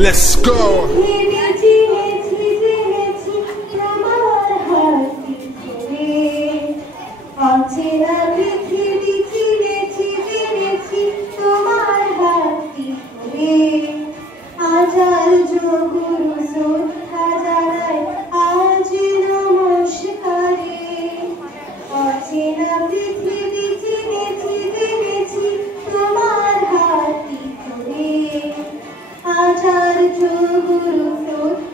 Let's go! অচেনা পৃথিবী চিনেছি জেনেছি তোমার হাতটি ধরে আচার্য গুরু শ্রদ্ধা জানাই আজ নমস্কারে অচেনা পৃথিবী চিনেছি জেনেছি তোমার হাতটি ধরে আচার্য গুরু শ্রদ্ধা